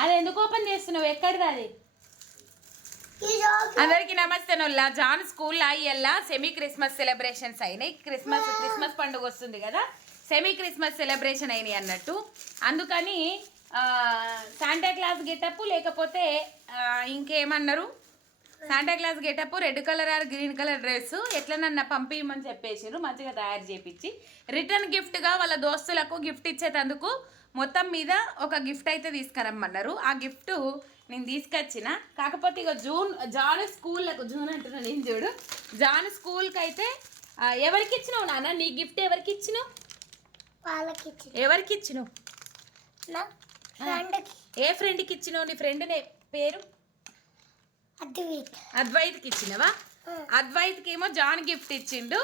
అది ఎందుకు ఓపెన్ చేస్తున్నావు? ఎక్కడిది అది? అందరికి నమస్తే నొల్లా. జాన్ స్కూల్లో ఇయ్యల్లా సెమీ క్రిస్మస్ సెలబ్రేషన్స్ అయినాయి. క్రిస్మస్ పండుగ వస్తుంది కదా, సెమీ క్రిస్మస్ సెలబ్రేషన్ అయినాయి అన్నట్టు. అందుకని శాంటా క్లాస్ గెటప్ లేకపోతే ఇంకేమన్నారు, Santa Claus getup red colour or green colour dress ఎట్లనన్నా పంపించమని చెప్పేసారు. మంచిగా తయారు చేపించి రిటర్న్ గిఫ్ట్గా వాళ్ళ దోస్తులకు గిఫ్ట్ ఇచ్చేటందుకు మొత్తం మీద ఒక గిఫ్ట్ అయితే తీసుకురమ్మన్నారు. ఆ గిఫ్ట్ నేను తీసుకొచ్చిన. కాకపోతే ఇక జాన్ స్కూల్లకు జూన్ అంటున్నా నేను, చూడు జాన్ స్కూల్కి అయితే ఎవరికి ఇచ్చినావు నాన్న? నీ గిఫ్ట్ ఎవరికి ఇచ్చినావు? ఎవరికి ఇచ్చినావు? ఏ ఫ్రెండ్కి ఇచ్చినావు? నీ ఫ్రెండ్ పేరు అద్వైత్కి ఇచ్చినవా? అద్వైత్కి ఏమో జాన్ గిఫ్ట్ ఇచ్చిండు,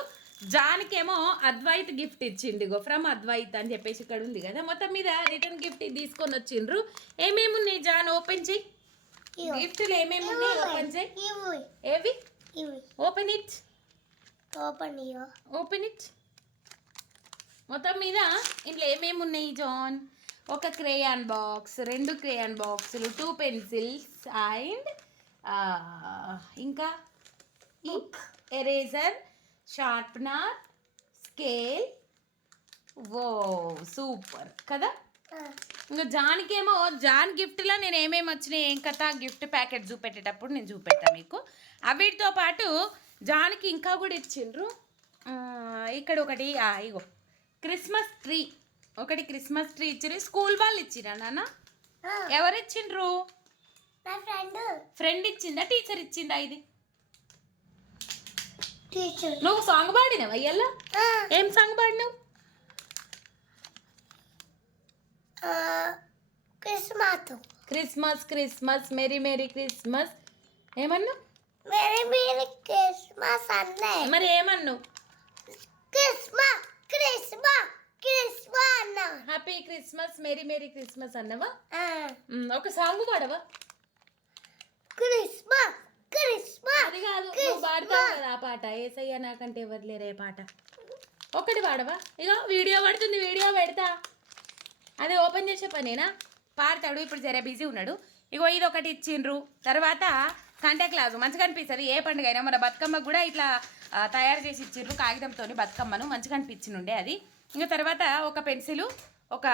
జాన్కి ఏమో అద్వైత్ గిఫ్ట్ ఇచ్చిండు. ఇగో ఫ్రమ్ అద్వైత్ అని చెప్పేసి ఇక్కడ ఉంది కదా. మొత్తం మీద రిటర్న్ గిఫ్ట్ తీసుకొని వచ్చిండ్రు. ఏమేమి ఉన్నాయి జాన్? ఓపెన్ చెయ్యి. గిఫ్ట్లు ఏమేమి ఉన్నాయి ఓపెన్ చెయ్యి. ఏవి? Open it. Open it. మొత్తం మీద ఇంట్లో ఏమేమి ఉన్నాయి జాన్? ఒక క్రేయాన్ బాక్స్, 2 క్రేయాన్ బాక్సులు, 2 పెన్సిల్స్ అండ్ ఇంకా ఇంక్, ఎరేజర్, షార్ప్నర్, స్కేల్. ఓ సూపర్ కదా. ఇంకా జాన్కేమో జాన్ గిఫ్ట్లో నేను ఏమేమి వచ్చినాయి ఏం కథ గిఫ్ట్ ప్యాకెట్ చూపెట్టేటప్పుడు నేను చూపెట్టాను మీకు. వీటితో పాటు జాన్కి ఇంకా కూడా ఇచ్చిండ్రు. ఇక్కడ ఒకటి ఇగో క్రిస్మస్ ట్రీ, ఒకటి క్రిస్మస్ ట్రీ ఇచ్చిండ్రు. స్కూల్ వాళ్ళు ఇచ్చిరా నాన్న? ఎవరు ఇచ్చిండ్రు? ఫ్రెండ్ ఇచ్చిందా టీచర్ ఇచ్చిందా? ఇది నువ్వు సాంగ్ పాడినావు అయ్యల్లా? ఏం సాంగ్ పాడినావు? Christmas Christmas merry merry Christmas ఏమన్నావు? మరి ఏమన్నావు? Happy Christmas merry merry Christmas అన్నవా? ఒక సాంగ్ పాడవా? అది కాదు, నువ్వు పాడతావు కదా ఆ పాట, ఏసయ్య నాకంటే ఎవరు లేరే పాట ఒకటి పాడవా? ఇక వీడియో పడుతుంది, వీడియో పెడతా. అది ఓపెన్ చేసే పనేనా? పాడతాడు. ఇప్పుడు జర బిజీ ఉన్నాడు. ఇగో ఇది ఒకటి ఇచ్చిండ్రు. తర్వాత శాంటా క్లాస్ మంచిగా అనిపిస్తుంది ఏ పండుగ అయినా. మన బతుకమ్మకు కూడా ఇట్లా తయారు చేసి ఇచ్చిండ్రు కాగితంతో బతుకమ్మను, మంచిగా అనిపించిండే అది. ఇంకా తర్వాత ఒక పెన్సిలు, ఒక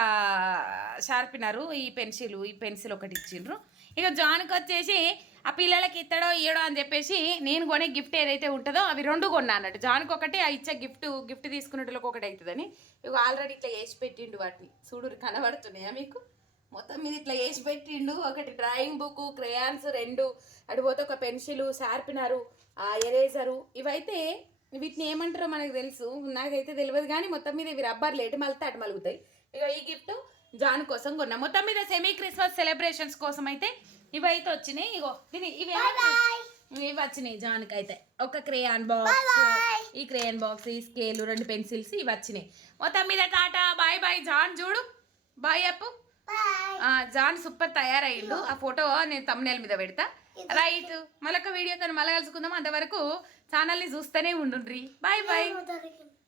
షార్పినరు, ఈ పెన్సిల్ ఒకటి ఇచ్చిండ్రు. ఇక జాన్కి వచ్చేసి ఆ పిల్లలకి ఇస్తాడో ఇయ్యడో అని చెప్పేసి నేను కొనే గిఫ్ట్ ఏదైతే ఉంటుందో అవి 2 కొన్నా అన్నట్టు. జాన్కి ఒకటి ఆ ఇచ్చే గిఫ్ట్ తీసుకునేటోళ్ళకి ఒకటి అవుతుందని ఇక ఆల్రెడీ ఇట్లా వేసి పెట్టిండు. వాటిని చూడు కనబడుతున్నాయా మీకు? మొత్తం మీద ఇట్లా వేసి పెట్టిండు. ఒకటి డ్రాయింగ్ బుక్, క్రేయాన్స్ 2, అడిపోతే ఒక పెన్సిలు, షార్పినరు, ఎరేజరు. ఇవైతే వీటిని ఏమంటారో మనకు తెలుసు, నాకైతే తెలియదు కానీ మొత్తం మీద ఇవి రబ్బర్లు ఎటు మలితే అటు మలుగుతాయి. ఇక ఈ గిఫ్ట్ జాన్ కోసం కొన్నా. మొత్తం మీద సెమీ క్రిస్మస్ సెలబ్రేషన్స్ కోసం అయితే ఇవైతే వచ్చినాయి. ఇగో ఇవి వచ్చినాయి జాన్కి అయితే. ఒక క్రేయాన్ బాక్స్, ఈ క్రేయాన్ బాక్స్, ఈ స్కేలు, 2 పెన్సిల్స్ ఇవి వచ్చినాయి. మొత్తం మీద టాటా బాయ్ బాయ్. జాన్ చూడు బాయ్ అప్పు. జాన్ సూపర్ తయారయ్యిండు. ఆ ఫోటో నేను తమ్నేల్ మీద పెడతా. రైట్, మళ్ళొక వీడియోతో మళ్ళీ కలుసుకుందాం. అంతవరకు ఛానల్ని చూస్తూనే ఉండుండ్రి. Bye bye.